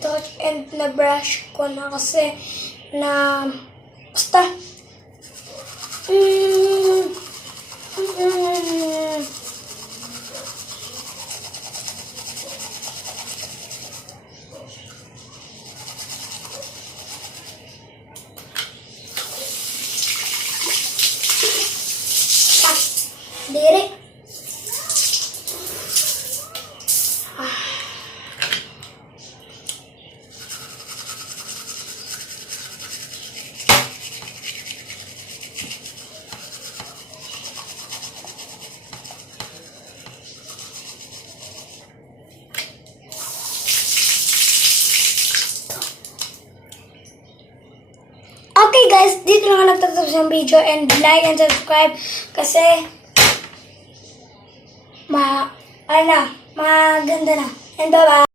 touch and na-brush ko na kasi na basta diri. Okay guys, dito na nga nagtatapos ang video and like and subscribe kasi maganda na. And bye-bye.